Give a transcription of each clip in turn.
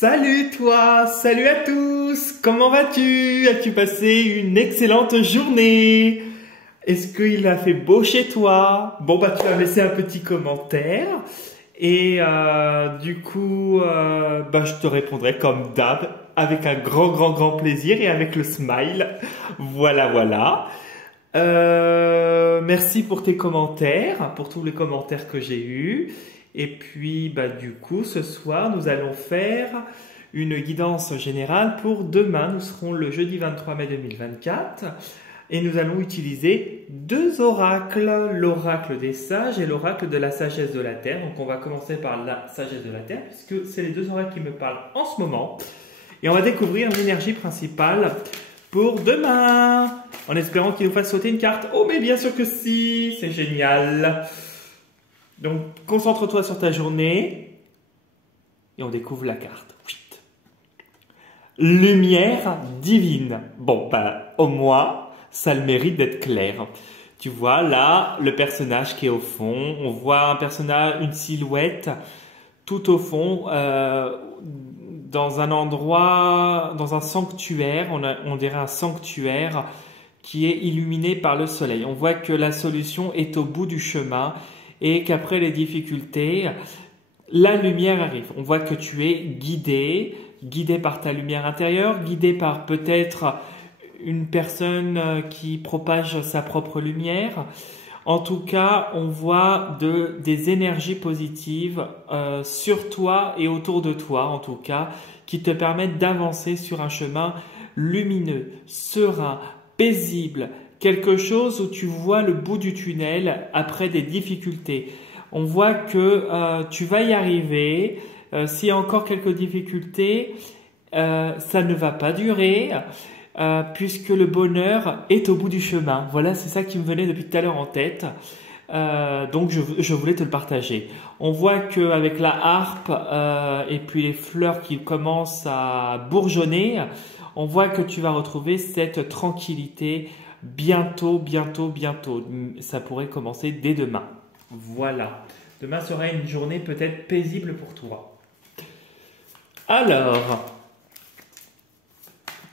Salut toi, salut à tous, comment vas-tu? As-tu passé une excellente journée? Est-ce qu'il a fait beau chez toi? Bon bah tu vas me laisser un petit commentaire et bah je te répondrai comme d'hab avec un grand plaisir et avec le smile. Voilà. Merci pour tes commentaires, pour tous les commentaires que j'ai eus. Et puis, bah, du coup, ce soir, nous allons faire une guidance générale pour demain. Nous serons le jeudi 23 mai 2024 et nous allons utiliser deux oracles, l'oracle des sages et l'oracle de la sagesse de la terre. Donc, on va commencer par la sagesse de la terre puisque c'est les deux oracles qui me parlent en ce moment. Et on va découvrir l'énergie principale pour demain, en espérant qu'il nous fasse sauter une carte. Oh, mais bien sûr que si, c'est génial. Donc, concentre-toi sur ta journée et on découvre la carte. Lumière divine. Bon, bah, au moins, ça a le mérite d'être clair. Tu vois, là, le personnage qui est au fond, on voit un personnage, une silhouette, tout au fond, dans un endroit, dans un sanctuaire, on dirait un sanctuaire qui est illuminé par le soleil. On voit que la solution est au bout du chemin et qu'après les difficultés, la lumière arrive. On voit que tu es guidé par ta lumière intérieure, guidé par peut-être une personne qui propage sa propre lumière. En tout cas, on voit des énergies positives sur toi et autour de toi, en tout cas, qui te permettent d'avancer sur un chemin lumineux, serein, paisible, quelque chose où tu vois le bout du tunnel après des difficultés. On voit que tu vas y arriver. S'il y a encore quelques difficultés, ça ne va pas durer. Puisque le bonheur est au bout du chemin. Voilà, c'est ça qui me venait depuis tout à l'heure en tête. Donc, je voulais te le partager. On voit qu'avec la harpe et puis les fleurs qui commencent à bourgeonner, on voit que tu vas retrouver cette tranquillité bientôt. Ça pourrait commencer dès demain. Voilà. Demain sera une journée peut-être paisible pour toi. Alors,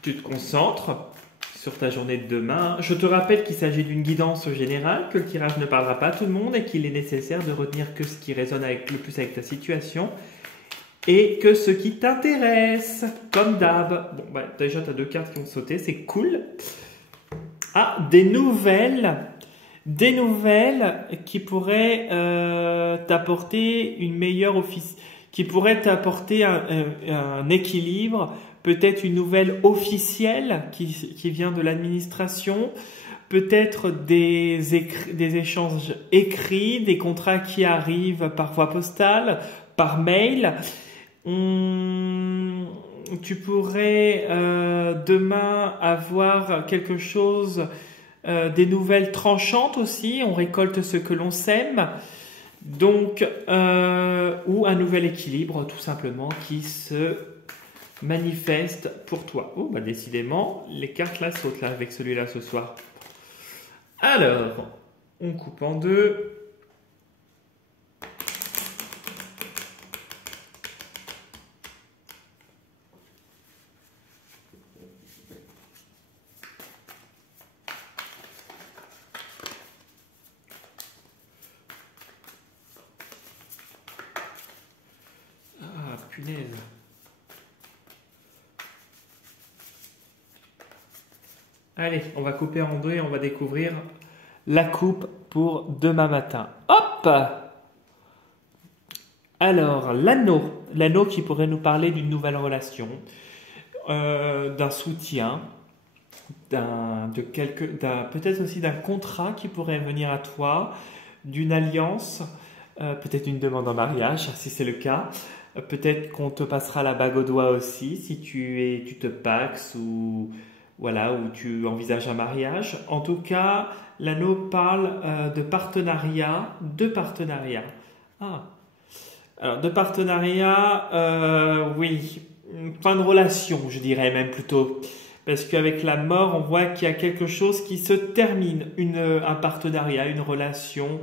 tu te concentres sur ta journée de demain. Je te rappelle qu'il s'agit d'une guidance générale, que le tirage ne parlera pas à tout le monde et qu'il est nécessaire de retenir que ce qui résonne le plus avec ta situation et que ce qui t'intéresse, comme d'hab. Bon, bah, déjà, tu as deux cartes qui ont sauté, c'est cool. Ah, des nouvelles qui pourraient t'apporter une meilleure qui pourraient t'apporter un équilibre. Peut-être une nouvelle officielle qui vient de l'administration, peut-être des échanges écrits, des contrats qui arrivent par voie postale, par mail. Tu pourrais demain avoir quelque chose, des nouvelles tranchantes aussi, on récolte ce que l'on sème. Donc, ou un nouvel équilibre tout simplement qui se manifeste pour toi. Oh, bah décidément, les cartes là sautent là avec celui-là ce soir. Alors, on coupe en deux. Ah, punaise. Allez, on va couper en deux et on va découvrir la coupe pour demain matin. Hop! Alors, l'anneau qui pourrait nous parler d'une nouvelle relation, d'un soutien, peut-être aussi d'un contrat qui pourrait venir à toi, d'une alliance, peut-être une demande en mariage, si c'est le cas. Peut-être qu'on te passera la bague au doigt aussi, si tu te paxes ou... Voilà, où tu envisages un mariage. En tout cas, l'anneau parle de partenariat. Ah, alors de partenariat, oui, fin de relation, je dirais même plutôt. Parce qu'avec la mort, on voit qu'il y a quelque chose qui se termine, un partenariat, une relation.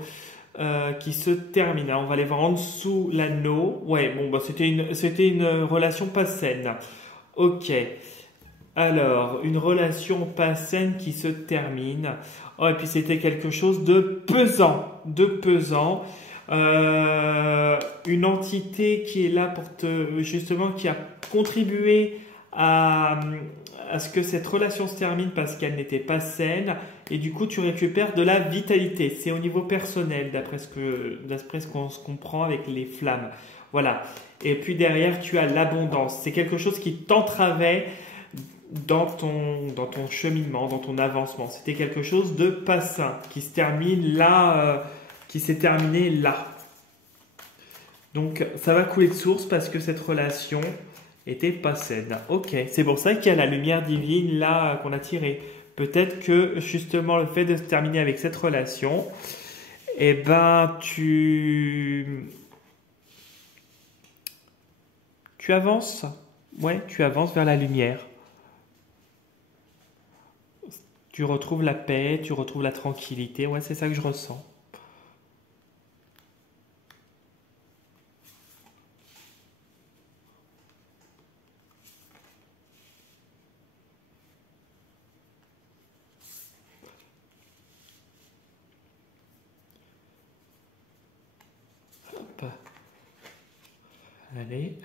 qui se termine. Alors, on va aller voir en dessous l'anneau. Ouais, bon, bah, c'était une relation pas saine. Ok. Alors, une relation pas saine qui se termine. Oh, et puis c'était quelque chose de pesant, une entité qui est là pour justement, qui a contribué à, à ce que cette relation se termine parce qu'elle n'était pas saine. Et du coup, tu récupères de la vitalité. C'est au niveau personnel, d'après ce qu'on se comprend avec les flammes. Voilà. Et puis derrière, tu as l'abondance. C'est quelque chose qui t'entravait dans ton cheminement, dans ton avancement. C'était quelque chose de pas sain, qui se termine là, qui s'est terminé là. Donc, ça va couler de source parce que cette relation était pas saine. Ok, c'est pour ça qu'il y a la lumière divine là qu'on a tirée. Peut-être que justement le fait de se terminer avec cette relation, eh ben tu avances. Ouais, tu avances vers la lumière. Tu retrouves la paix, tu retrouves la tranquillité. Ouais, c'est ça que je ressens. Hop. Allez.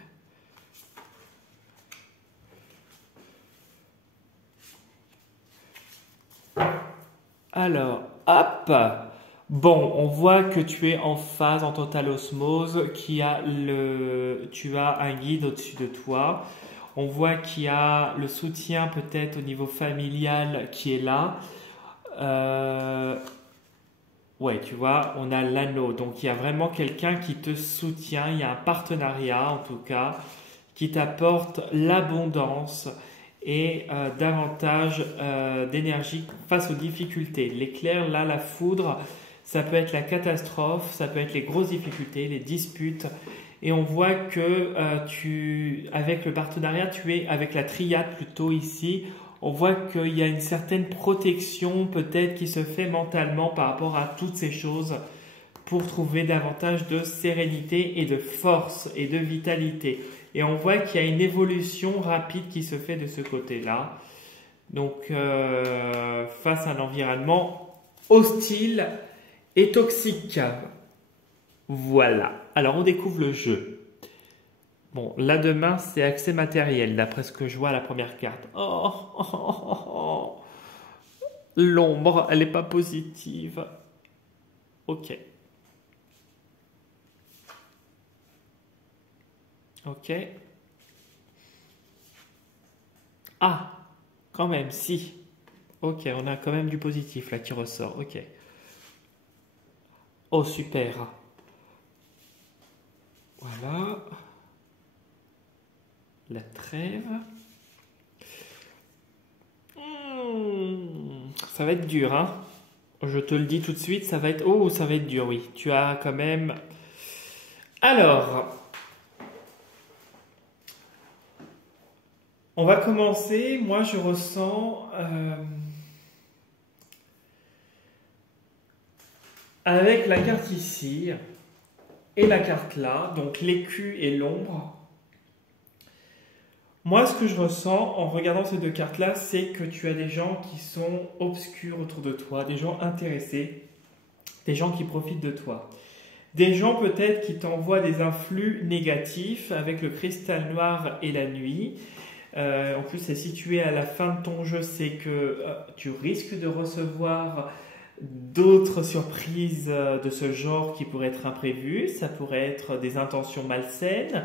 Alors, hop. Bon, on voit que tu es en phase, en totale osmose, tu as un guide au-dessus de toi. On voit qu'il y a le soutien peut-être au niveau familial qui est là. Ouais, tu vois, on a l'anneau. Donc, il y a vraiment quelqu'un qui te soutient. Il y a un partenariat, en tout cas, qui t'apporte l'abondance et davantage d'énergie face aux difficultés. L'éclair, là, la foudre, ça peut être la catastrophe, ça peut être les grosses difficultés, les disputes. Et on voit que avec le partenariat, tu es avec la triade plutôt ici. On voit qu'il y a une certaine protection peut-être qui se fait mentalement par rapport à toutes ces choses pour trouver davantage de sérénité et de force et de vitalité. Et on voit qu'il y a une évolution rapide qui se fait de ce côté-là. Donc, face à un environnement hostile et toxique. Voilà. Alors, on découvre le jeu. Bon, là demain, c'est accès matériel, d'après ce que je vois à la première carte. Oh. L'ombre, elle n'est pas positive. Ok. Ok. Ah, quand même, si. Ok, on a quand même du positif là qui ressort. Ok. Oh, super. Voilà. La trêve. Ça va être dur, hein. Je te le dis tout de suite, ça va être... Oh, ça va être dur, oui. Tu as quand même... Alors... On va commencer. Moi, je ressens... avec la carte ici et la carte là, donc l'écu et l'ombre. Moi, ce que je ressens en regardant ces deux cartes-là, c'est que tu as des gens qui sont obscurs autour de toi, des gens intéressés, des gens qui profitent de toi. Des gens peut-être qui t'envoient des influx négatifs avec le cristal noir et la nuit. En plus, c'est situé à la fin de ton jeu, c'est que tu risques de recevoir d'autres surprises de ce genre qui pourraient être imprévues. Ça pourrait être des intentions malsaines.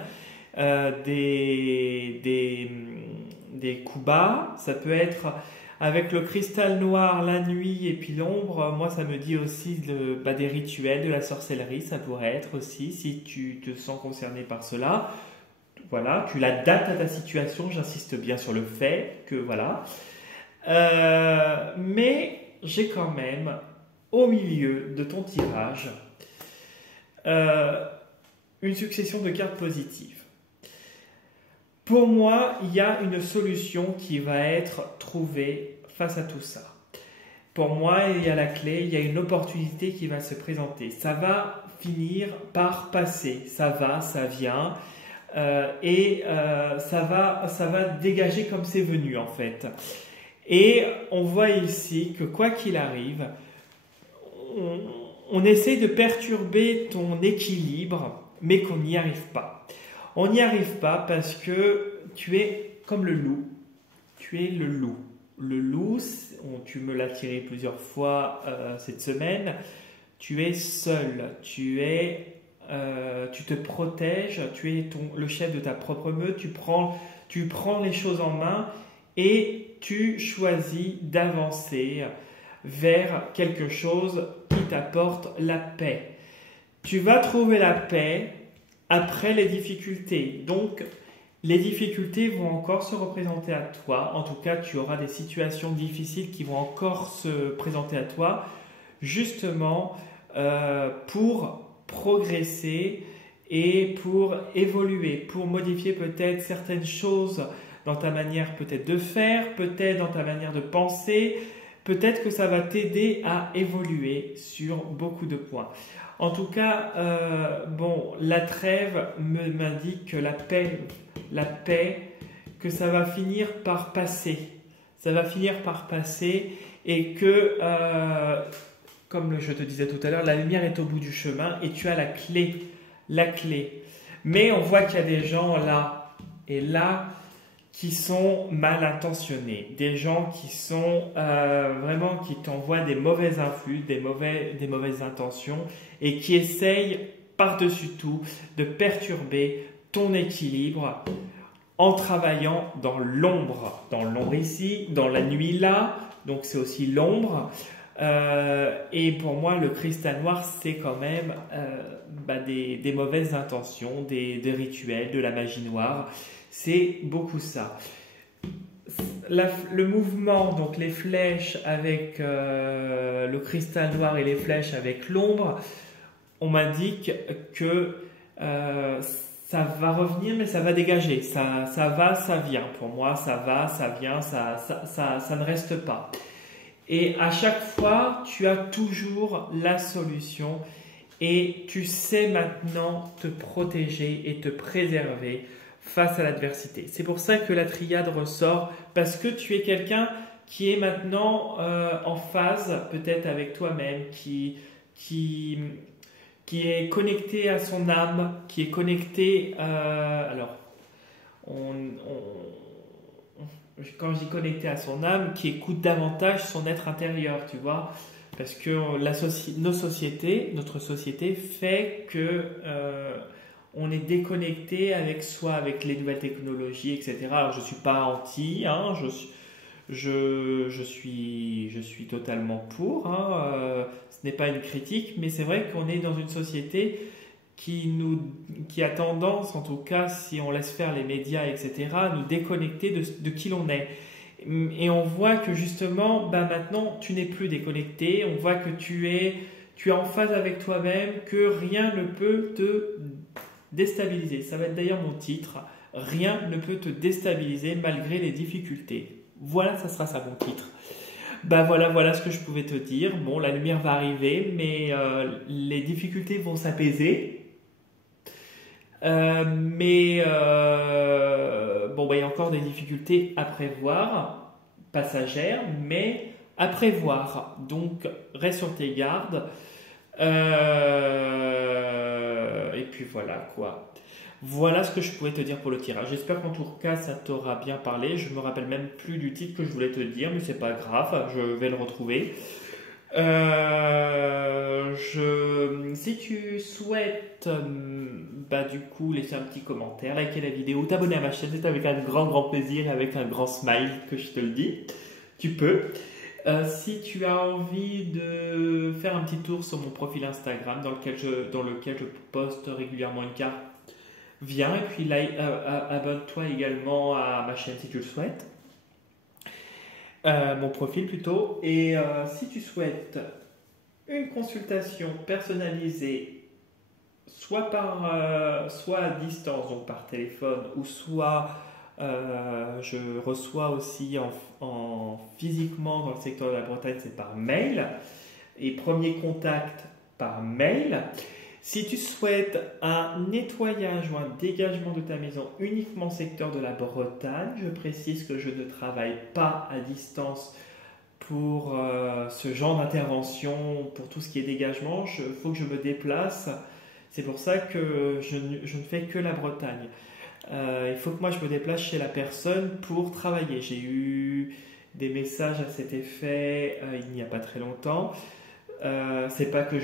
Des coups bas, ça peut être avec le cristal noir, la nuit et puis l'ombre. Moi, ça me dit aussi des rituels, de la sorcellerie, ça pourrait être aussi, si tu te sens concerné par cela. Voilà, tu l'adaptes à ta situation, j'insiste bien sur le fait que voilà. Mais j'ai quand même, au milieu de ton tirage, une succession de cartes positives. Pour moi, il y a une solution qui va être trouvée face à tout ça. Pour moi, il y a la clé, il y a une opportunité qui va se présenter. Ça va finir par passer, ça va, ça vient, ça va dégager comme c'est venu en fait. Et on voit ici que quoi qu'il arrive, on essaie de perturber ton équilibre, mais qu'on n'y arrive pas. On n'y arrive pas parce que tu es comme le loup. Tu es le loup. Le loup, tu me l'as tiré plusieurs fois cette semaine, tu es seul, tu te protèges, tu es le chef de ta propre meute, tu prends les choses en main et tu choisis d'avancer vers quelque chose qui t'apporte la paix. Tu vas trouver la paix après les difficultés. Donc, les difficultés vont encore se représenter à toi. En tout cas, tu auras des situations difficiles qui vont encore se présenter à toi, justement pour progresser et pour évoluer, pour modifier peut-être certaines choses dans ta manière peut-être de faire, peut-être dans ta manière de penser. Peut-être que ça va t'aider à évoluer sur beaucoup de points. En tout cas, la trêve m'indique que la paix, que ça va finir par passer. Ça va finir par passer et que, comme je te disais tout à l'heure, la lumière est au bout du chemin et tu as la clé. La clé. Mais on voit qu'il y a des gens là et là qui sont mal intentionnés, des gens qui sont vraiment qui t'envoient des mauvais influx, des mauvaises intentions et qui essayent par-dessus tout de perturber ton équilibre en travaillant dans l'ombre ici, dans la nuit là, donc c'est aussi l'ombre. Et pour moi, le cristal noir, c'est quand même des mauvaises intentions, des rituels, de la magie noire. C'est beaucoup ça. Le mouvement, donc les flèches avec le cristal noir et les flèches avec l'ombre, on m'indique que ça va revenir, mais ça va dégager. Ça va, ça vient. Pour moi, ça va, ça vient, ça ne reste pas. Et à chaque fois, tu as toujours la solution et tu sais maintenant te protéger et te préserver face à l'adversité. C'est pour ça que la triade ressort, parce que tu es quelqu'un qui est maintenant en phase peut-être avec toi-même, qui est connecté à son âme, qui est connecté... quand je dis connecté à son âme, qui écoute davantage son être intérieur, tu vois, parce que notre société fait que on est déconnecté avec soi, avec les nouvelles technologies, etc. Alors je suis pas anti, hein, je suis totalement pour, hein, ce n'est pas une critique, mais c'est vrai qu'on est dans une société qui a tendance, en tout cas si on laisse faire les médias, etc., à nous déconnecter de qui l'on est. Et on voit que justement, maintenant, tu n'es plus déconnecté, on voit que tu es en phase avec toi-même, que rien ne peut te déstabiliser. Ça va être d'ailleurs mon titre, rien ne peut te déstabiliser malgré les difficultés. Voilà, ça sera ça mon titre. Voilà ce que je pouvais te dire. Bon, la lumière va arriver, mais les difficultés vont s'apaiser. Il y a encore des difficultés à prévoir, passagères, mais à prévoir. Donc, reste sur tes gardes. Et puis voilà quoi. Voilà ce que je pouvais te dire pour le tirage. J'espère qu'en tout cas ça t'aura bien parlé. Je me rappelle même plus du titre que je voulais te dire, mais c'est pas grave, je vais le retrouver. Si tu souhaites du coup laisser un petit commentaire, liker la vidéo, t'abonner à ma chaîne, c'est avec un grand plaisir et avec un grand smile que je te le dis. Tu peux. Si tu as envie de faire un petit tour sur mon profil Instagram dans lequel je poste régulièrement une carte, viens et puis abonne-toi également à ma chaîne si tu le souhaites. Mon profil plutôt. Et si tu souhaites une consultation personnalisée, soit à distance, donc par téléphone, ou soit Je reçois aussi physiquement dans le secteur de la Bretagne, c'est par mail. Et premier contact par mail. Si tu souhaites un nettoyage ou un dégagement de ta maison uniquement secteur de la Bretagne, je précise que je ne travaille pas à distance pour ce genre d'intervention, pour tout ce qui est dégagement. Il faut que je me déplace. C'est pour ça que je ne fais que la Bretagne. Il faut que moi je me déplace chez la personne pour travailler. J'ai eu des messages à cet effet il n'y a pas très longtemps. C'est pas que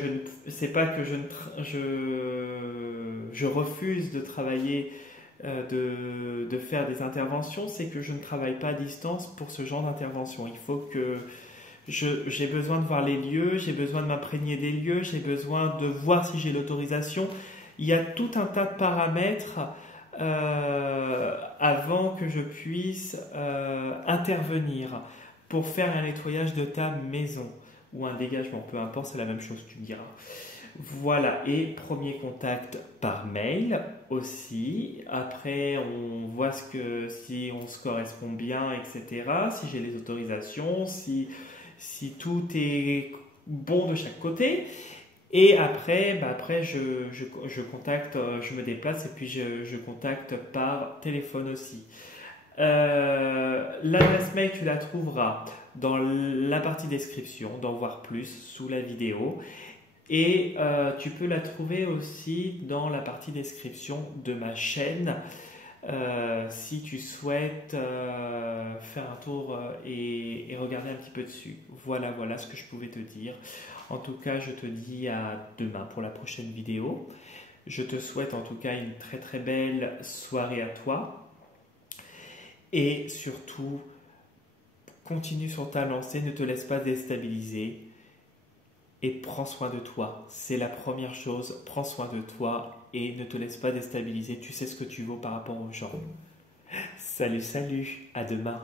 je refuse de travailler, de faire des interventions, c'est que je ne travaille pas à distance pour ce genre d'intervention. Il faut que j'ai besoin de voir les lieux, j'ai besoin de m'imprégner des lieux, j'ai besoin de voir si j'ai l'autorisation. Il y a tout un tas de paramètres avant que je puisse intervenir pour faire un nettoyage de ta maison ou un dégagement, peu importe, c'est la même chose, tu me diras. Voilà, et premier contact par mail aussi. Après, on voit si on se correspond bien, etc. Si j'ai les autorisations, si tout est bon de chaque côté. Et après, je contacte, je me déplace et puis je contacte par téléphone aussi. L'adresse mail, tu la trouveras dans la partie description, d'en voir plus sous la vidéo. Et tu peux la trouver aussi dans la partie description de ma chaîne si tu souhaites faire un tour et regarder un petit peu dessus. Voilà ce que je pouvais te dire. En tout cas, je te dis à demain pour la prochaine vidéo. Je te souhaite en tout cas une très très belle soirée à toi. Et surtout, continue sur ta lancée, ne te laisse pas déstabiliser et prends soin de toi. C'est la première chose, prends soin de toi et ne te laisse pas déstabiliser. Tu sais ce que tu vaux par rapport aux gens. Salut, à demain.